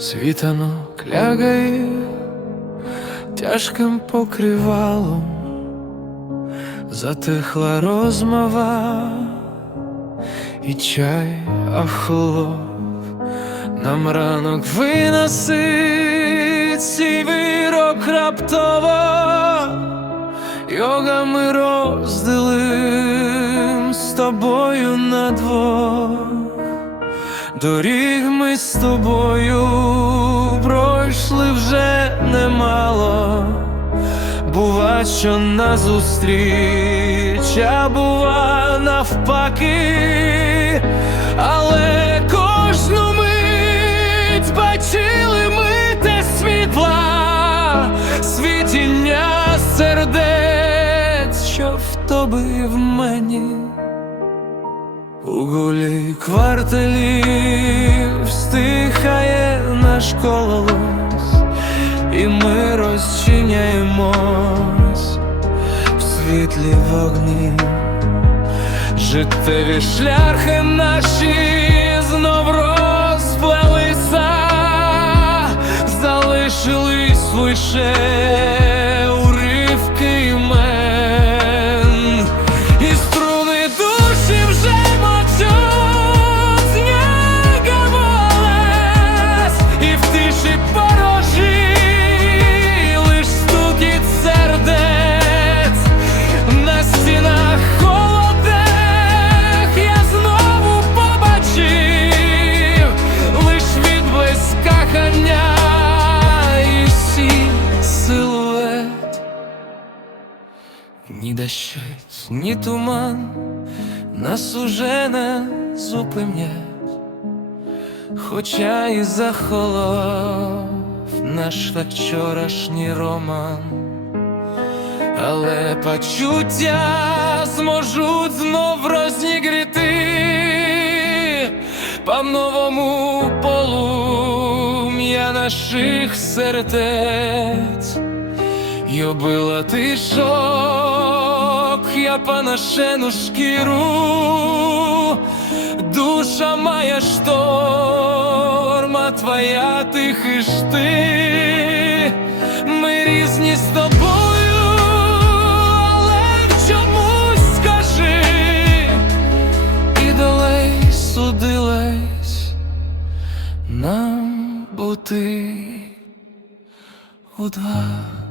Світанок лягає тяжким покривалом, затихла розмова, і чай охолов, нам ранок виносить свій вирок раптово, йога ми розділим з тобою на двох. Доріг ми з тобою пройшли вже немало. Бува, що назустріч, а бува навпаки, але кожну мить бачили ми те світла, світіння сердець, що в тобі в мені. У гулі кварталів стихає наш колос, і ми розчиняємось в світлі вогні. Життєві шляхи наші знов розплелися, залишились лише Ні дощить, ні туман. Нас уже не зупинять, хоча і захолов наш вчорашній роман, але почуття зможуть знов розігріти по-новому полум'я наших сердець. І обила ти я поношену шкіру, душа моя шторма, твоя тихиш ти, ми різні з тобою, нам бути удва.